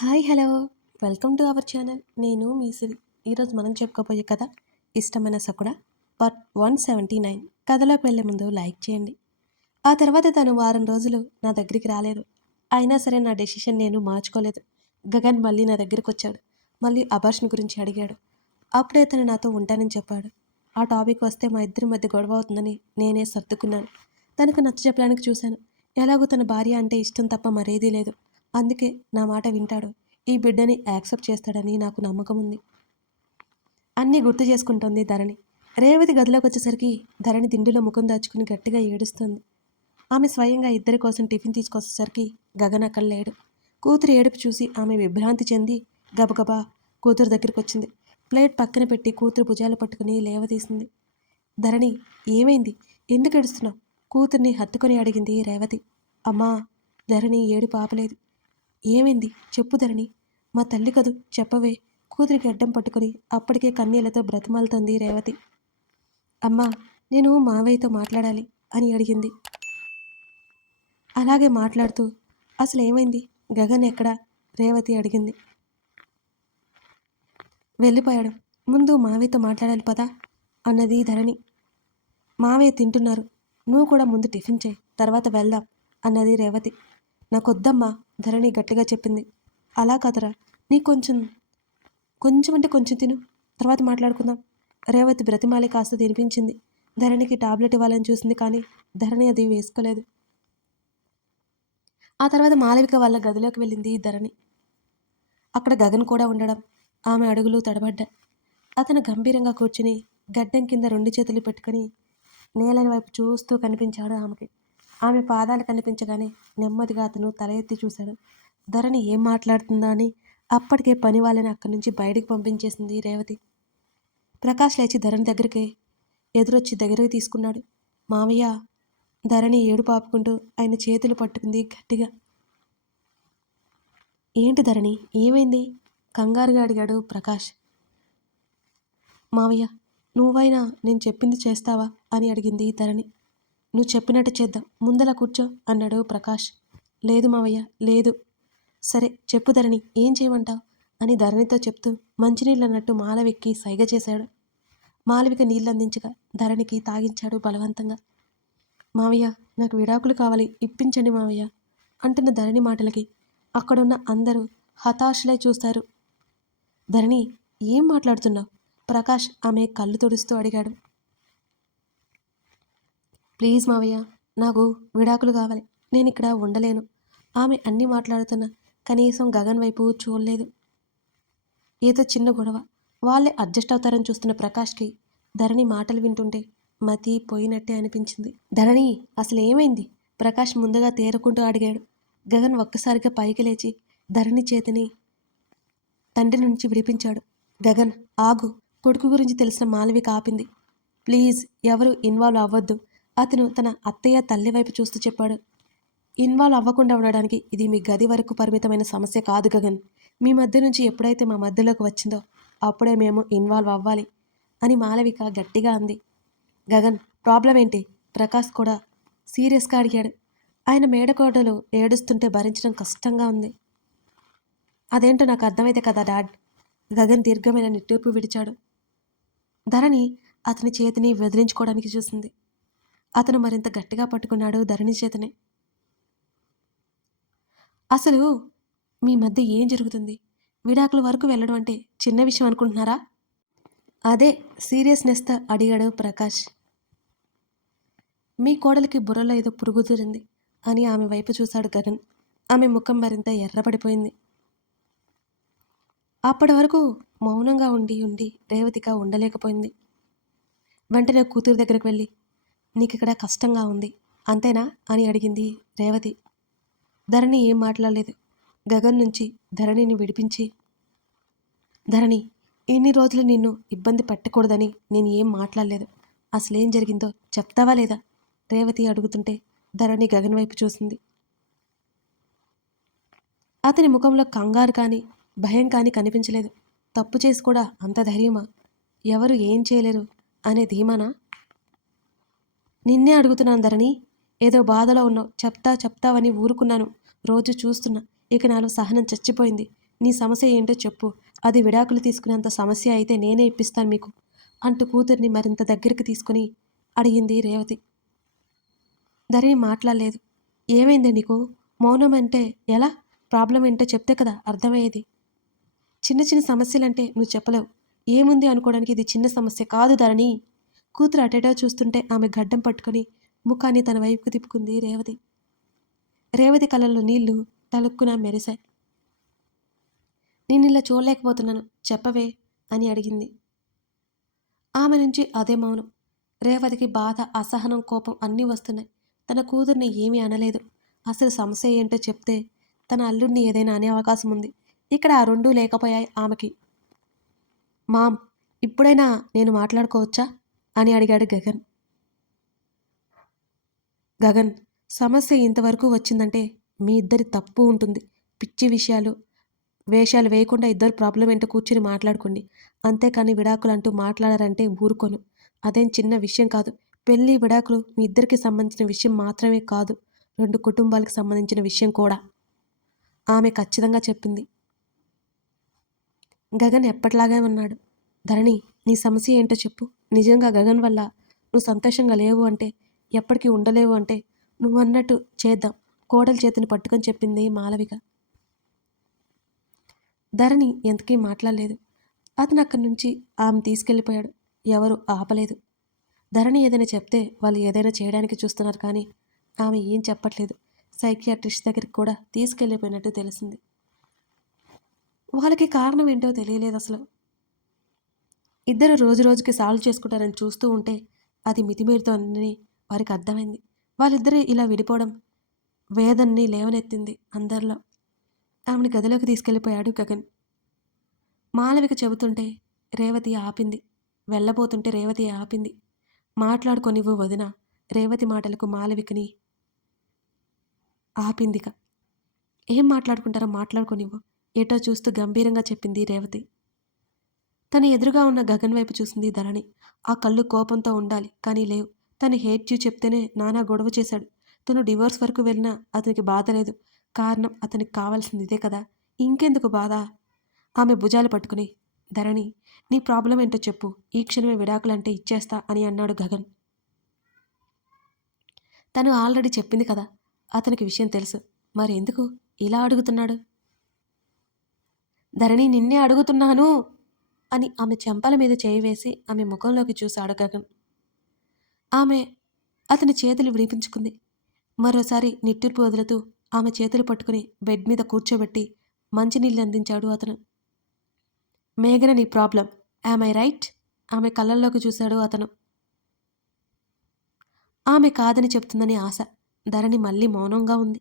Hi hello welcome to our channel. నేను మీ సిరి. ఈరోజు మనం చెప్పుకోబోయే కథ ఇష్టమైన సకుడ పార్ట్ 179. కథలోకి వెళ్ళే ముందు లైక్ చేయండి. ఆ తర్వాత తను వారం రోజులు నా దగ్గరికి రాలేదు. అయినా సరే నా డెసిషన్ నేను మార్చుకోలేదు. గగన్ మళ్ళీ నా దగ్గరికి వచ్చాడు. మళ్ళీ అబార్షన్ గురించి అడిగాడు. అప్పుడే తను నాతో ఉంటానని చెప్పాడు. ఆ టాపిక్ వస్తే మా ఇద్దరి మధ్య గొడవ అవుతుందని నేనే సర్దుకున్నాను. తనకు నచ్చ చెప్పడానికి చూశాను. ఎలాగో తన భార్య అంటే ఇష్టం తప్ప మరేదీ లేదు. అందుకే నా మాట వింటాడు. ఈ బిడ్డని యాక్సెప్ట్ చేస్తాడని నాకు నమ్మకం ఉంది. అన్నీ గుర్తు చేసుకుంటోంది ధరణి. రేవతి గదిలోకి వచ్చేసరికి ధరణి దిండులో ముఖం దాచుకుని గట్టిగా ఏడుస్తుంది. ఆమె స్వయంగా ఇద్దరి కోసం టిఫిన్ తీసుకొచ్చేసరికి గగన్ అక్కడ లేడు. కూతురు ఏడుపు చూసి ఆమె విభ్రాంతి చెంది గబగబా కూతురు దగ్గరికి వచ్చింది. ప్లేట్ పక్కన పెట్టి కూతురు భుజాలు పట్టుకుని లేవదీసింది. ధరణి, ఏమైంది? ఎందుకు ఏడుస్తున్నావు? కూతుర్ని హత్తుకొని అడిగింది రేవతి. అమ్మా, ధరణి ఏడుపు ఆపలేదు. ఏమైంది చెప్పు ధరణి, మా తల్లి కదూ, చెప్పవే. కూతురికి అడ్డం పట్టుకుని అప్పటికే కన్నీళ్లతో బ్రతిమాలుతోంది రేవతి. అమ్మా, నేను మావయ్యతో మాట్లాడాలి అని అడిగింది. అలాగే మాట్లాడుతూ, అసలు ఏమైంది? గగన్ ఎక్కడా? రేవతి అడిగింది. వెళ్ళిపోయాడు. ముందు మావయ్యతో మాట్లాడాలి పదా అన్నది ధరణి. మావయ్య తింటున్నారు, నువ్వు కూడా ముందు టిఫిన్ చేయి, తర్వాత వెళ్దాం అన్నది రేవతి. నాకొద్దమ్మా, ధరణి గట్టిగా చెప్పింది. అలా కదరా, నీ కొంచెం అంటే కొంచెం తిను, తర్వాత మాట్లాడుకుందాం. రేవతి బ్రతిమాలి కాస్త తినిపించింది. ధరణికి టాబ్లెట్ ఇవ్వాలని చూసింది, కానీ ధరణి అది వేసుకోలేదు. ఆ తర్వాత మాలవిక వాళ్ళ గదిలోకి వెళ్ళింది ధరణి. అక్కడ గగన్ కూడా ఉండడం, ఆమె అడుగులు తడబడ్డాయి. అతను గంభీరంగా కూర్చుని గడ్డం కింద 2 చేతులు పెట్టుకుని నేలని వైపు చూస్తూ కనిపించాడు ఆమెకి. ఆమె పాదాలు కనిపించగానే నెమ్మదిగా అతను తల ఎత్తి చూశాడు. ధరణి ఏం మాట్లాడుతుందా అని అప్పటికే పని వాళ్ళని అక్కడి నుంచి బయటికి పంపించేసింది రేవతి. ప్రకాష్ లేచి ధరణి దగ్గరికి ఎదురొచ్చి దగ్గరికి తీసుకున్నాడు. మామయ్య, ధరణి ఏడుపు ఆపుకుంటూ ఆయన చేతులు పట్టుకుంది గట్టిగా. ఏంటి ధరణి, ఏమైంది? కంగారుగా అడిగాడు ప్రకాష్. మావయ్య, నువ్వైనా నేను చెప్పింది చేస్తావా అని అడిగింది ధరణి. నువ్వు చెప్పినట్టు చేద్దాం, ముందలా కూర్చో అన్నాడు ప్రకాష్. లేదు మావయ్య, లేదు. సరే చెప్పు ధరణి, ఏం చేయమంటావు అని ధరణితో చెప్తూ మంచినీళ్ళు అన్నట్టు మాలవికి సైగ చేశాడు. మాలవిక నీళ్ళందించగా ధరణికి తాగించాడు బలవంతంగా. మావయ్య, నాకు విడాకులు కావాలి, ఇప్పించండి మావయ్య అంటున్న ధరణి మాటలకి అక్కడున్న అందరూ హతాశులై చూస్తారు. ధరణి, ఏం మాట్లాడుతున్నావు? ప్రకాష్ ఆమె కళ్ళు తుడుస్తూ అడిగాడు. ప్లీజ్ మావయ్య, నాకు విడాకులు కావాలి, నేను ఇక్కడ ఉండలేను. ఆమె అన్నీ మాట్లాడుతున్నా కనీసం గగన్ వైపు చూడలేదు. ఏదో చిన్న గొడవ, వాళ్ళే అడ్జస్ట్ అవుతారని చూస్తున్న ప్రకాష్కి ధరణి మాటలు వింటుంటే మతి పోయినట్టే అనిపించింది. ధరణి, అసలు ఏమైంది? ప్రకాష్ ముందుగా తేరుకుంటూ అడిగాడు. గగన్ ఒక్కసారిగా పైకి లేచి ధరణి చేతిని తండ్రి నుంచి విడిపించాడు. గగన్, ఆగు. కొడుకు గురించి తెలిసిన మాలవిక ఆపింది. ప్లీజ్, ఎవరు ఇన్వాల్వ్ అవ్వద్దు, అతను తన అత్తయ్య తల్లి వైపు చూస్తూ చెప్పాడు. ఇన్వాల్వ్ అవ్వకుండా ఉండడానికి ఇది మీ గది వరకు పరిమితమైన సమస్య కాదు గగన్. మీ మధ్య నుంచి ఎప్పుడైతే మా మధ్యలోకి వచ్చిందో అప్పుడే మేము ఇన్వాల్వ్ అవ్వాలి అని మాలవిక గట్టిగా అంది. గగన్, ప్రాబ్లం ఏంటి? ప్రకాష్ కూడా సీరియస్గా అడిగాడు. ఆయన మేడకోటలు ఏడుస్తుంటే భరించడం కష్టంగా ఉంది. అదేంటో నాకు అర్థమైతే కదా డాడ్. గగన్ దీర్ఘమైన నిట్టూర్పు విడిచాడు. ధరణి అతని చేతిని వదిలించుకోవడానికి చూసింది. అతను మరింత గట్టిగా పట్టుకున్నాడు ధరణి చేతిని. అసలు మీ మధ్య ఏం జరుగుతుంది? విడాకుల వరకు వెళ్ళడం అంటే చిన్న విషయం అనుకుంటున్నారా? అదే సీరియస్నెస్తో అడిగాడు ప్రకాష్. మీ కోడలికి బుర్రలో ఏదో పురుగుదిరింది అని ఆమె వైపు చూశాడు గగన్. ఆమె ముఖం మరింత ఎర్రపడిపోయింది. అప్పటి వరకు మౌనంగా ఉండి ఉండి రేవతిక ఉండలేకపోయింది. వెంటనే కూతురు దగ్గరకు వెళ్ళి, నీకిక్కడ కష్టంగా ఉంది అంతేనా అని అడిగింది రేవతి. ధరణి ఏం మాట్లాడలేదు. గగన్ నుంచి ధరణిని విడిపించి, ధరణి, ఎన్ని రోజులు నిన్ను ఇబ్బంది పెట్టకూడదని నేను ఏం మాట్లాడలేదు. అసలేం జరిగిందో చెప్తావా లేదా? రేవతి అడుగుతుంటే ధరణి గగన్ వైపు చూసింది. అతని ముఖంలో కంగారు కానీ భయం కానీ కనిపించలేదు. తప్పు చేసి కూడా అంత ధైర్యమా? ఎవరు ఏం చేయలేరు అనే ధీమానా? నిన్నే అడుగుతున్నాను ధరణి, ఏదో బాధలో ఉన్నావు, చెప్తావని ఊరుకున్నాను. రోజు చూస్తున్నా, ఇక నాలో సహనం చచ్చిపోయింది. నీ సమస్య ఏంటో చెప్పు, అది విడాకులు తీసుకునేంత సమస్య అయితే నేనే ఇప్పిస్తాను మీకు అంటూ కూతుర్ని మరింత దగ్గరికి తీసుకుని అడిగింది రేవతి. ధరణి మాట్లాడలేదు. ఏమైంది నీకు? మౌనం అంటే ఎలా? ప్రాబ్లం ఏంటో చెప్తే కదా అర్థమయ్యేది. చిన్న చిన్న సమస్యలంటే నువ్వు చెప్పలేవు. ఏముంది అనుకోవడానికి ఇది చిన్న సమస్య కాదు ధరణి. కూతురు అటేటో చూస్తుంటే ఆమె గడ్డం పట్టుకొని ముఖాన్ని తన వైపుకు తిప్పుకుంది రేవతి. రేవతి కళ్ళల్లో నీళ్లు తలుక్కున మెరిశాయి. నేనిలా చూడలేకపోతున్నాను, చెప్పవే అని అడిగింది. ఆమె నుంచి అదే మౌనం. రేవతికి బాధ, అసహనం, కోపం అన్నీ వస్తున్నాయి. తన కూతుర్ని ఏమీ అనలేదు. అసలు సమస్య ఏంటో చెప్తే తన అల్లుడిని ఏదైనా అనే అవకాశం ఉంది. ఇక్కడ ఆ రెండూ లేకపోయాయి ఆమెకి. మామ్, ఇప్పుడైనా నేను మాట్లాడుకోవచ్చా అని అడిగాడు గగన్. గగన్, సమస్య ఇంతవరకు వచ్చిందంటే మీ ఇద్దరి తప్పు ఉంటుంది. పిచ్చి వేషాలు వేయకుండా ఇద్దరు ప్రాబ్లం ఏంటో కూర్చుని మాట్లాడుకోండి. అంతేకాని విడాకులు అంటూ మాట్లాడారంటే ఊరుకోను. అదేం చిన్న విషయం కాదు. పెళ్ళి, విడాకులు మీ ఇద్దరికి సంబంధించిన విషయం మాత్రమే కాదు, 2 కుటుంబాలకు సంబంధించిన విషయం కూడా ఆమె ఖచ్చితంగా చెప్పింది. గగన్ ఎప్పటిలాగే ఉన్నాడు. ధరణి, నీ సమస్య ఏంటో చెప్పు. నిజంగా గగన్ వల్ల నువ్వు సంతోషంగా లేవు అంటే, ఎప్పటికీ ఉండలేవు అంటే నువ్వు అన్నట్టు చేద్దాం, కోడలి చేతిని పట్టుకొని చెప్పింది మాలవిక. ధరణి ఎంతకీ మాట్లాడలేదు. అతను అక్కడి నుంచి ఆమె తీసుకెళ్ళిపోయాడు. ఎవరు ఆపలేదు. ధరణి ఏదైనా చెప్తే వాళ్ళు ఏదైనా చేయడానికి చూస్తున్నారు, కానీ ఆమె ఏం చెప్పట్లేదు. సైకియాట్రిస్ట్ దగ్గరికి కూడా తీసుకెళ్ళిపోయినట్టు తెలిసింది. వాళ్ళకి కారణం ఏంటో తెలియలేదు అసలు. ఇద్దరు రోజు రోజుకి సాల్వ్ చేసుకుంటారని చూస్తూ ఉంటే అది మితిమీరుతోందని వారికి అర్థమైంది. వాళ్ళిద్దరూ ఇలా విడిపోవడం వేదన్ని లేవనెత్తింది అందరిలో. ఆమెను గదిలోకి తీసుకెళ్ళిపోయాడు గగన్. మాలవిక చెబుతుంటే రేవతి ఆపింది. వెళ్ళబోతుంటే రేవతి ఆపింది. మాట్లాడుకొనివ్వు వదిన. రేవతి మాటలకు మాలవికని ఆపిందిక. ఏం మాట్లాడుకుంటారో మాట్లాడుకొనివ్వు, ఏటో చూస్తూ గంభీరంగా చెప్పింది రేవతి. తన ఎదురుగా ఉన్న గగన్ వైపు చూసింది ధరణి. ఆ కళ్ళు కోపంతో ఉండాలి, కానీ లేవు. తను హేట్ యూ చెప్తేనే నానా గొడవ చేశాడు. తను డివోర్స్ వరకు వెళ్ళినా అతనికి బాధ లేదు. కారణం అతనికి కావాల్సింది ఇదే కదా, ఇంకెందుకు బాధ? ఆమె భుజాలు పట్టుకుని, ధరణి, నీ ప్రాబ్లం ఏంటో చెప్పు, ఈ క్షణమే విడాకులంటే ఇచ్చేస్తా అని అన్నాడు గగన్. తను ఆల్రెడీ చెప్పింది కదా, అతనికి విషయం తెలుసు. మరి ఎందుకు ఇలా అడుగుతున్నాడు? ధరణి, నిన్నే అడుగుతున్నాను అని ఆమె చెంపల మీద చేయి వేసి ఆమె ముఖంలోకి చూశాడు గగన్. ఆమె అతని చేతులు విడిపించుకుంది. మరోసారి నిట్టూర్పు వదులుతూ ఆమె చేతులు పట్టుకుని బెడ్ మీద కూర్చోబెట్టి మంచినీళ్ళు అందించాడు అతను. మేఘన నీ ప్రాబ్లం, యామ్ ఐ రైట్? ఆమె కళ్ళల్లోకి చూశాడు అతను. ఆమె కాదని చెప్తుందని ఆశ. ధరణి మళ్ళీ మౌనంగా ఉంది.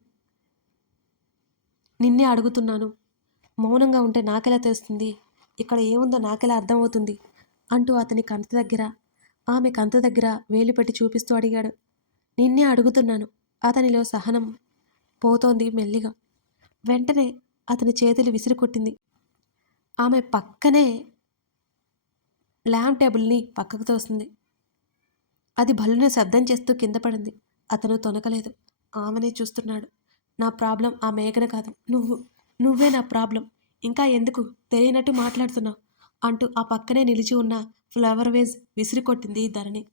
నిన్నే అడుగుతున్నాను. మౌనంగా ఉంటే నాకెలా తెలుస్తుంది? ఇక్కడ ఏముందో నాకెలా అర్థమవుతుంది అంటూ అతని కంత దగ్గర, ఆమె కంత దగ్గర వేలు పెట్టి చూపిస్తూ అడిగాడు. నిన్నే అడుగుతున్నాను. అతనిలో సహనం పోతోంది మెల్లిగా. వెంటనే అతని చేతులు విసిరి కొట్టింది. ఆమె పక్కనే ల్యాంప్ టేబుల్ని పక్కకు తోస్తుంది. అది భల్లున శబ్దం చేస్తూ కింద పడింది. అతను తొనకలేదు. ఆమెనే చూస్తున్నాడు. నా ప్రాబ్లం ఆ మేఘన కాదు, నువ్వే నా ప్రాబ్లం. ఇంకా ఎందుకు తెలియనట్టు మాట్లాడుతున్నావు అంటూ ఆ పక్కనే నిలిచి ఉన్న ఫ్లవర్ వేజ్ విసిరికొట్టింది ధరణి.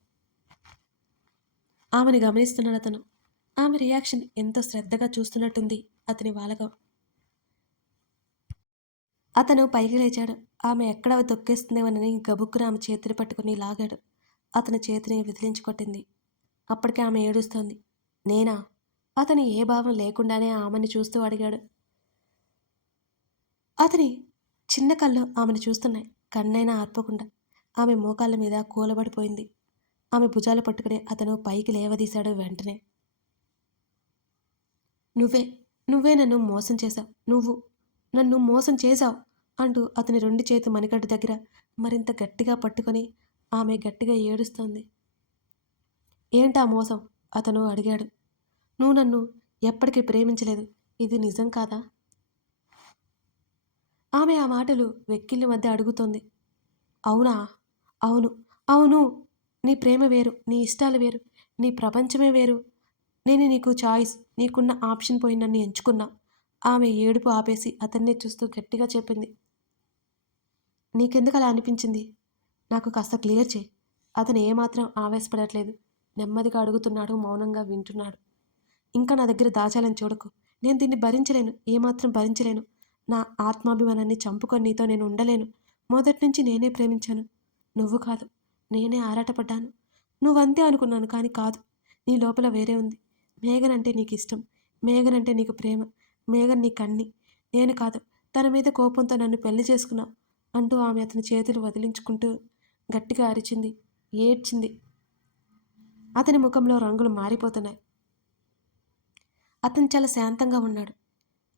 ఆమెను గమనిస్తున్నాడు అతను. ఆమె రియాక్షన్ ఎంతో శ్రద్ధగా చూస్తున్నట్టుంది అతని వాలకం. అతను పైకి లేచాడు. ఆమె ఎక్కడ తొక్కేస్తుందేమోనని గబుక్కున ఆమె చేతిని పట్టుకుని లాగాడు. అతని చేతిని విదిలించుకొట్టింది. అప్పటికే ఆమె ఏడుస్తోంది. నేనా? అతని ఏ భావం లేకుండానే ఆమెను చూస్తూ అడిగాడు. అతని చిన్న కళ్ళు ఆమెను చూస్తున్నాయి, కన్నైనా ఆర్పకుండా. ఆమె మోకాళ్ళ మీద కూలబడిపోయింది. ఆమె భుజాలు పట్టుకుని అతను పైకి లేవదీశాడు వెంటనే. నువ్వే నన్ను మోసం చేశావు. నన్ను మోసం చేశావు అంటూ అతని 2 చేతి మణికట్టు దగ్గర మరింత గట్టిగా పట్టుకొని ఆమె గట్టిగా ఏడుస్తోంది. ఏంటా మోసం? అతను అడిగాడు. నువ్వు నన్ను ఎప్పటికీ ప్రేమించలేదు, ఇది నిజం కాదా? ఆమె ఆ మాటలు వెక్కిళ్ళ మధ్య అడుగుతోంది. అవునా? అవును, అవును. నీ ప్రేమ వేరు, నీ ఇష్టాలు వేరు, నీ ప్రపంచమే వేరు. నేను నీకు చాయిస్, నీకున్న ఆప్షన్ పోయి నన్ను ఎంచుకున్నా. ఆమె ఏడుపు ఆపేసి అతన్నే చూస్తూ గట్టిగా చెప్పింది. నీకెందుకు అలా అనిపించింది? నాకు కాస్త క్లియర్ చేయి. అతను ఏమాత్రం ఆవేశపడట్లేదు. నెమ్మదిగా అడుగుతున్నాడు, మౌనంగా వింటున్నాడు. ఇంకా నా దగ్గర దాచాలని చూడకు. నేను దీన్ని భరించలేను, ఏమాత్రం భరించలేను. నా ఆత్మాభిమానాన్ని చంపుకొని నీతో నేను ఉండలేను. మొదటి నుంచి నేనే ప్రేమించాను. నువ్వు కాదు, నేనే ఆరాటపడ్డాను. నువ్వంతే అనుకున్నాను, కానీ కాదు. నీ లోపల వేరే ఉంది. మేఘన్ అంటే నీకు ఇష్టం. మేఘన్ అంటే నీకు ప్రేమ. మేఘన్ నీ కన్ని. నేను కాదు. తన మీద కోపంతో నన్ను పెళ్లి చేసుకున్నావు అంటూ ఆమె అతని చేతులు వదిలించుకుంటూ గట్టిగా అరిచింది, ఏడ్చింది. అతని ముఖంలో రంగులు మారిపోతున్నాయి. అతను చాలా శాంతంగా ఉన్నాడు.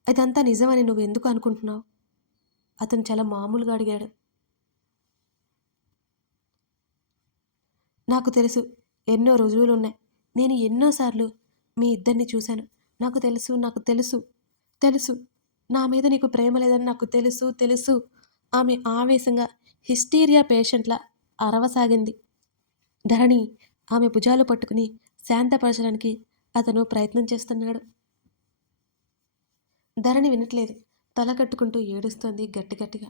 ఇదంతా నిజమని నువ్వు ఎందుకు అనుకుంటున్నావు? అతను చాలా మామూలుగా అడిగాడు. నాకు తెలుసు, ఎన్నో రుజువులున్నాయి. నేను ఎన్నోసార్లు మీ ఇద్దరిని చూశాను. నాకు తెలుసు, నాకు తెలుసు, తెలుసు. నా మీద నీకు ప్రేమ లేదని నాకు తెలుసు, తెలుసు. ఆమె ఆవేశంగా హిస్టీరియా పేషెంట్లా అరవసాగింది. ధరణి ఆమె భుజాలు పట్టుకుని శాంతపరచడానికి అతను ప్రయత్నం చేస్తున్నాడు. ధరణి వినట్లేదు. తల కట్టుకుంటూ ఏడుస్తోంది గట్టిగట్టిగా.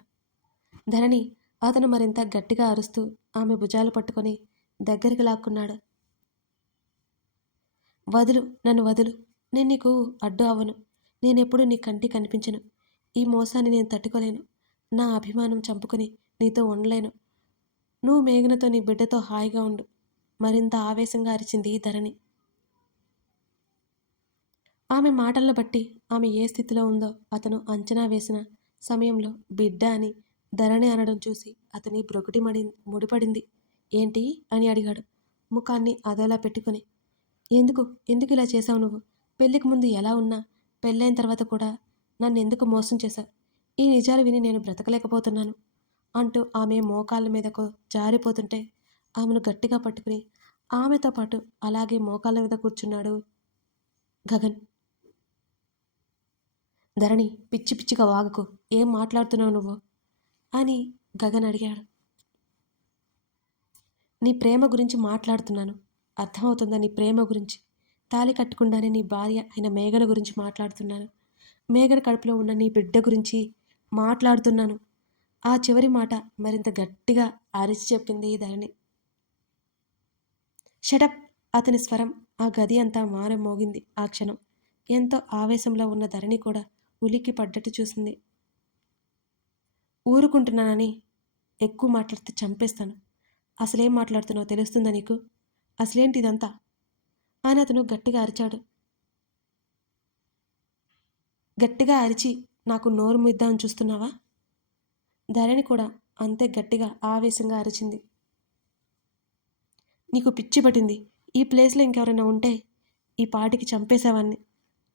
ధరణి అతను మరింత గట్టిగా అరుస్తూ ఆమె భుజాలు పట్టుకొని దగ్గరికి లాక్కున్నాడు. వదులు, నన్ను వదులు. నేను నీకు అడ్డు అవ్వను. నేనెప్పుడు నీ కంటి కనిపించను. ఈ మోసాన్ని నేను తట్టుకోలేను. నా అభిమానం చంపుకొని నీతో ఉండలేను. నువ్వు మేఘనతో నీ బిడ్డతో హాయిగా ఉండు. మరింత ఆవేశంగా అరిచింది ధరణి. ఆమె మాటలను బట్టి ఆమె ఏ స్థితిలో ఉందో అతను అంచనా వేసిన సమయంలో బిడ్డ అని ధరణి అనడం చూసి అతని బ్రొకుటి ముడిపడింది. ఏంటి అని అడిగాడు, ముఖాన్ని అదోలా పెట్టుకుని. ఎందుకు ఎందుకు ఇలా చేశావు నువ్వు? పెళ్ళికి ముందు ఎలా ఉన్నా పెళ్ళైన తర్వాత కూడా నన్ను ఎందుకు మోసం చేశావు? ఈ నిజాలు విని నేను బ్రతకలేకపోతున్నాను అంటూ ఆమె మోకాళ్ళ మీదకు జారిపోతుంటే ఆమెను గట్టిగా పట్టుకుని ఆమెతో పాటు అలాగే మోకాళ్ళ మీద కూర్చున్నాడు గగన్. ధరణి, పిచ్చి పిచ్చిగా వాగకు. ఏం మాట్లాడుతున్నావు నువ్వు అని గగన్ అడిగాడు. నీ ప్రేమ గురించి మాట్లాడుతున్నాను. అర్థమవుతుందా? నీ ప్రేమ గురించి. తాళి కట్టుకుండానే నీ భార్య అయిన మేఘన గురించి మాట్లాడుతున్నాను. మేఘన కడుపులో ఉన్న నీ బిడ్డ గురించి మాట్లాడుతున్నాను. ఆ చివరి మాట మరింత గట్టిగా అరిచి చెప్పింది ధరణి. షటప్! అతని స్వరం ఆ గది అంతా మారం మోగింది ఆ క్షణం. ఎంతో ఆవేశంలో ఉన్న ధరణి కూడా ఉలిక్కి పడ్డట్టు చూసింది. ఊరుకుంటున్నానని ఎక్కువ మాట్లాడితే చంపేస్తాను. అసలేం మాట్లాడుతున్నావో తెలుస్తుందా నీకు? అసలేంటి ఇదంతా అని అతను గట్టిగా అరిచాడు. గట్టిగా అరిచి నాకు నోరు ముద్దామని చూస్తున్నావా? ధరణి కూడా అంతే గట్టిగా ఆవేశంగా అరిచింది. నీకు పిచ్చి పట్టింది. ఈ ప్లేస్లో ఇంకెవరైనా ఉంటే ఈ పాటికి చంపేశావాన్ని.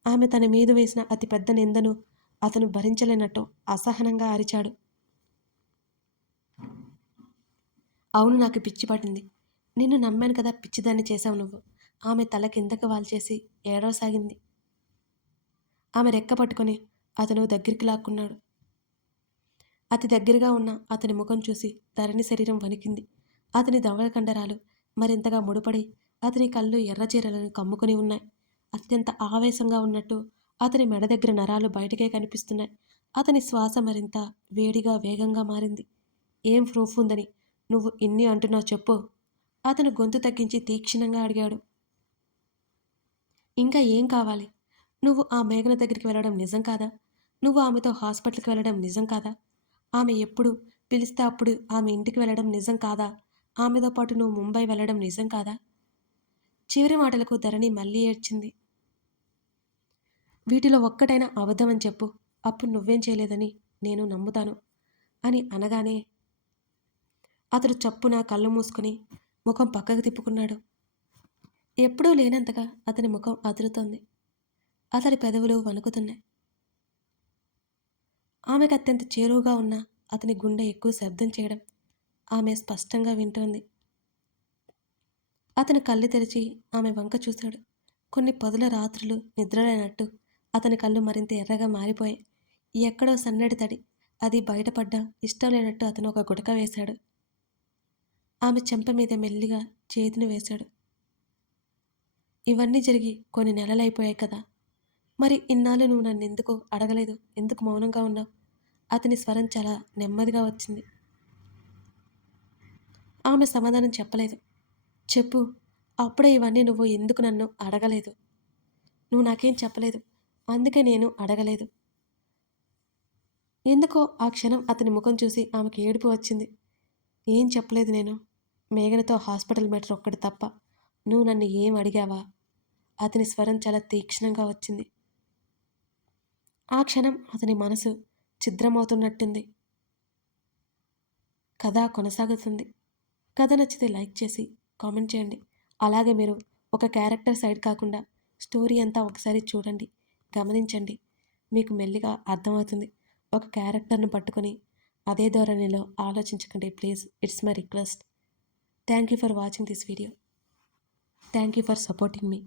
ఆమె తన మీద వేసిన అతి పెద్ద నిందను అతను భరించలేనట్టు అసహనంగా అరిచాడు. అవును, నాకు పిచ్చి పట్టింది. నిన్ను నమ్మాను కదా, పిచ్చిదాన్ని చేశావు నువ్వు. ఆమె తల కిందకు వాల్చేసి ఏడవసాగింది. ఆమె రెక్క పట్టుకొని అతను దగ్గరికి లాక్కున్నాడు. అతి దగ్గరగా ఉన్న అతని ముఖం చూసి ధరణి శరీరం వణికింది. అతని ధవళ కండరాలు మరింతగా ముడిపడి అతని కళ్ళు ఎర్రచీరలను కమ్ముకొని ఉన్నాయి. అత్యంత ఆవేశంగా ఉన్నట్టు అతని మెడ దగ్గర నరాలు బయటకే కనిపిస్తున్నాయి. అతని శ్వాస మరింత వేడిగా వేగంగా మారింది. ఏం ప్రూఫ్ ఉందని నువ్వు ఇన్ని అంటున్నావు చెప్పు? అతను గొంతు తగ్గించి తీక్షణంగా అడిగాడు. ఇంకా ఏం కావాలి? నువ్వు ఆ మేఘన దగ్గరికి వెళ్ళడం నిజం కాదా? నువ్వు ఆమెతో హాస్పిటల్కి వెళ్ళడం నిజం కాదా? ఆమె ఎప్పుడు పిలిస్తే అప్పుడు ఆమె ఇంటికి వెళ్ళడం నిజం కాదా? ఆమెతో పాటు నువ్వు ముంబై వెళ్ళడం నిజం కాదా? చివరి మాటలకు ధరణి మళ్ళీ ఏడ్చింది. వీటిలో ఒక్కటైనా అబద్ధమని చెప్పు. అప్పుడు నువ్వేం చేయలేదని నేను నమ్ముతాను అని అనగానే అతడు చప్పున కళ్ళు మూసుకొని ముఖం పక్కకు తిప్పుకున్నాడు. ఎప్పుడూ లేనంతగా అతని ముఖం అదురుతోంది. అతడి పెదవులు వణుకుతున్నాయి. ఆమెకు అత్యంత చేరువుగా ఉన్న అతని గుండె ఎక్కువ శబ్దం చేయడం ఆమె స్పష్టంగా వింటోంది. అతను కళ్ళు తెరిచి ఆమె వంక చూశాడు. కొన్ని పదుల రాత్రులు నిద్రలేనట్టు అతని కళ్ళు మరింత ఎర్రగా మారిపోయాయి. ఎక్కడో సన్నడి తడి. అది బయటపడ్డా ఇష్టం లేనట్టు అతను ఒక గుటక వేశాడు. ఆమె చెంప మీద మెల్లిగా చేతిని వేశాడు. ఇవన్నీ జరిగి కొన్ని నెలలైపోయాయి కదా. మరి ఇన్నాళ్ళు నువ్వు నన్నెందుకు అడగలేదు? ఎందుకు మౌనంగా ఉన్నావు? అతని స్వరం చాలా నెమ్మదిగా వచ్చింది. ఆమె సమాధానం చెప్పలేదు. చెప్పు. అప్పుడే ఇవన్నీ నువ్వు ఎందుకు నన్ను అడగలేదు? నువ్వు నాకేం చెప్పలేదు. అందుకే నేను అడగలేదు. ఎందుకో ఆ క్షణం అతని ముఖం చూసి ఆమెకి ఏడుపు వచ్చింది. ఏం చెప్పలేదు నేను. మేఘనతో హాస్పిటల్ మ్యాటర్ ఒక్కటి తప్ప. నువ్వు నన్ను ఏం అడిగావా? అతని స్వరం చాలా తీక్షణంగా వచ్చింది. ఆ క్షణం అతని మనసు ఛిద్రమవుతున్నట్టుంది. కథ కొనసాగుతుంది. కథ నచ్చితే లైక్ చేసి కామెంట్ చేయండి. అలాగే మీరు ఒక క్యారెక్టర్ సైడ్ కాకుండా స్టోరీ అంతా ఒకసారి చూడండి, గమనించండి. మీకు మెల్లిగా అర్థమవుతుంది. ఒక క్యారెక్టర్ను పట్టుకొని అదే ధోరణిలో ఆలోచించకండి please. It's my request. Thank you for watching this video. Thank you for supporting me.